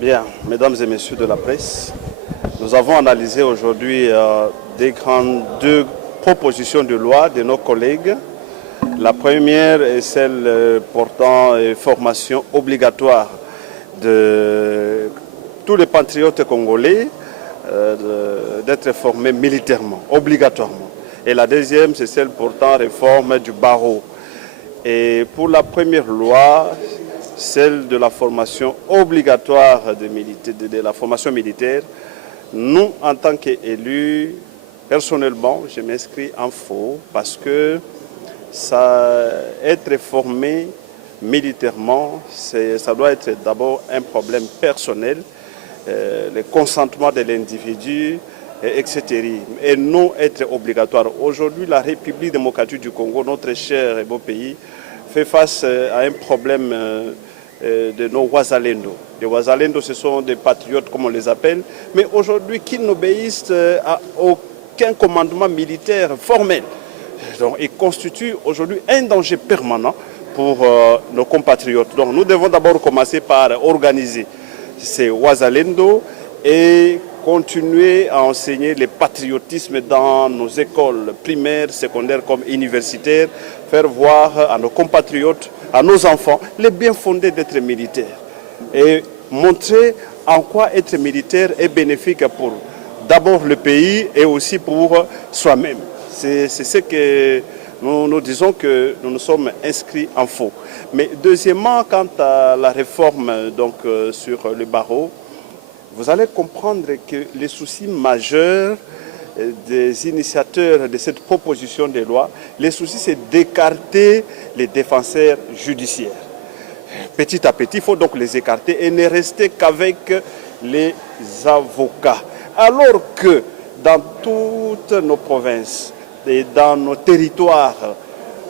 Bien, mesdames et messieurs de la presse, nous avons analysé aujourd'hui deux propositions de loi de nos collègues. La première est celle portant formation obligatoire de tous les patriotes congolais d'être formés militairement, obligatoirement. Et la deuxième, c'est celle portant réforme du barreau. Et pour la première loi, celle de la formation obligatoire de la formation militaire, nous, en tant qu'élus, personnellement, je m'inscris en faux parce que être formé militairement, ça doit être d'abord un problème personnel, le consentement de l'individu, etc. Et non être obligatoire. Aujourd'hui, la République démocratique du Congo, notre cher et beau pays, fait face à un problème de nos Wazalendo. Les Wazalendo, ce sont des patriotes, comme on les appelle, mais aujourd'hui, qui n'obéissent à aucun commandement militaire formel. Donc, ils constituent aujourd'hui un danger permanent pour nos compatriotes. Donc, nous devons d'abord commencer par organiser ces Wazalendo et continuer à enseigner le patriotisme dans nos écoles primaires, secondaires comme universitaires, faire voir à nos compatriotes, à nos enfants, les bien fondés d'être militaire et montrer en quoi être militaire est bénéfique pour d'abord le pays et aussi pour soi-même. C'est ce que nous disons que nous nous sommes inscrits en faux. Mais deuxièmement, quant à la réforme sur le barreau, vous allez comprendre que les soucis majeurs des initiateurs de cette proposition de loi, les soucis, c'est d'écarter les défenseurs judiciaires. Petit à petit, il faut donc les écarter et ne rester qu'avec les avocats. Alors que dans toutes nos provinces et dans nos territoires,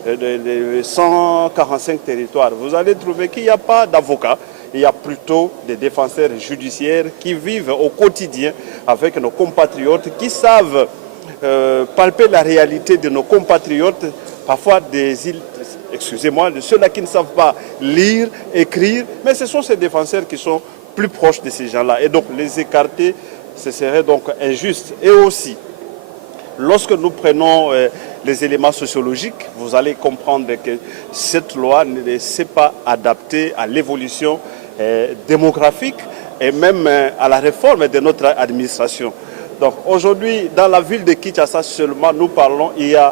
les 145 territoires, vous allez trouver qu'il n'y a pas d'avocats. Il y a plutôt des défenseurs judiciaires qui vivent au quotidien avec nos compatriotes, qui savent palper la réalité de nos compatriotes, parfois excusez-moi, de ceux-là qui ne savent pas lire, écrire, mais ce sont ces défenseurs qui sont plus proches de ces gens-là. Et donc les écarter, ce serait donc injuste. Et aussi, lorsque nous prenons les éléments sociologiques, vous allez comprendre que cette loi ne s'est pas adaptée à l'évolution démographique et même à la réforme de notre administration. Donc aujourd'hui, dans la ville de Kinshasa seulement, nous parlons, il y a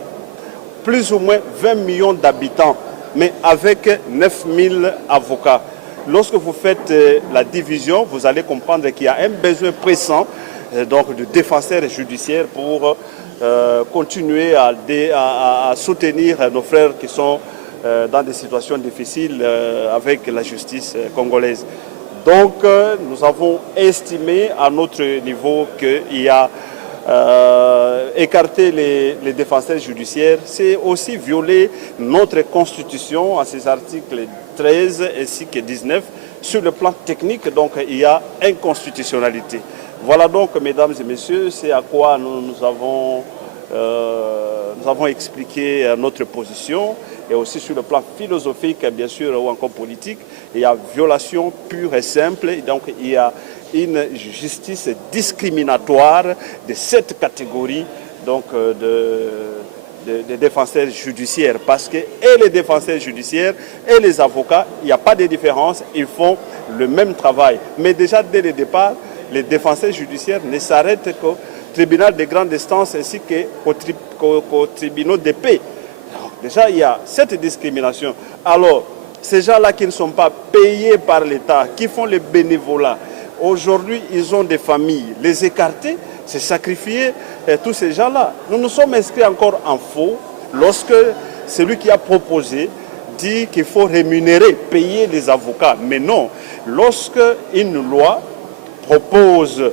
plus ou moins 20 millions d'habitants, mais avec 9000 avocats. Lorsque vous faites la division, vous allez comprendre qu'il y a un besoin pressant de défenseurs judiciaires pour continuer à soutenir nos frères qui sont dans des situations difficiles avec la justice congolaise. Donc nous avons estimé à notre niveau qu'il y a écarter les défenseurs judiciaires, c'est aussi violer notre constitution à ses articles 13 ainsi que 19. Sur le plan technique, donc, il y a inconstitutionnalité. Voilà donc, mesdames et messieurs, c'est à quoi nous avons expliqué notre position. Et aussi sur le plan philosophique, bien sûr, ou encore politique, il y a violation pure et simple. Donc, il y a une justice discriminatoire de cette catégorie donc, de défenseurs judiciaires. Parce que et les défenseurs judiciaires et les avocats, il n'y a pas de différence, ils font le même travail. Mais déjà, dès le départ, les défenseurs judiciaires ne s'arrêtent qu'au tribunal de grande instance ainsi qu'au tribunal de paix. Déjà, il y a cette discrimination. Alors, ces gens-là qui ne sont pas payés par l'État, qui font le bénévolat, aujourd'hui, ils ont des familles. Les écarter, c'est sacrifier tous ces gens-là. Nous nous sommes inscrits encore en faux lorsque celui qui a proposé dit qu'il faut rémunérer, payer les avocats. Mais non, lorsque une loi propose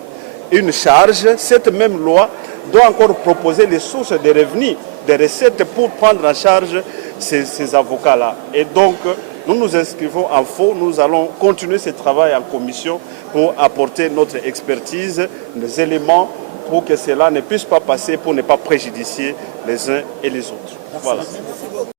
une charge, cette même loi doit encore proposer les sources de revenus, des recettes pour prendre en charge ces avocats-là. Et donc, nous nous inscrivons en faux, nous allons continuer ce travail en commission pour apporter notre expertise, nos éléments pour que cela ne puisse pas passer, pour ne pas préjudier les uns et les autres. Voilà.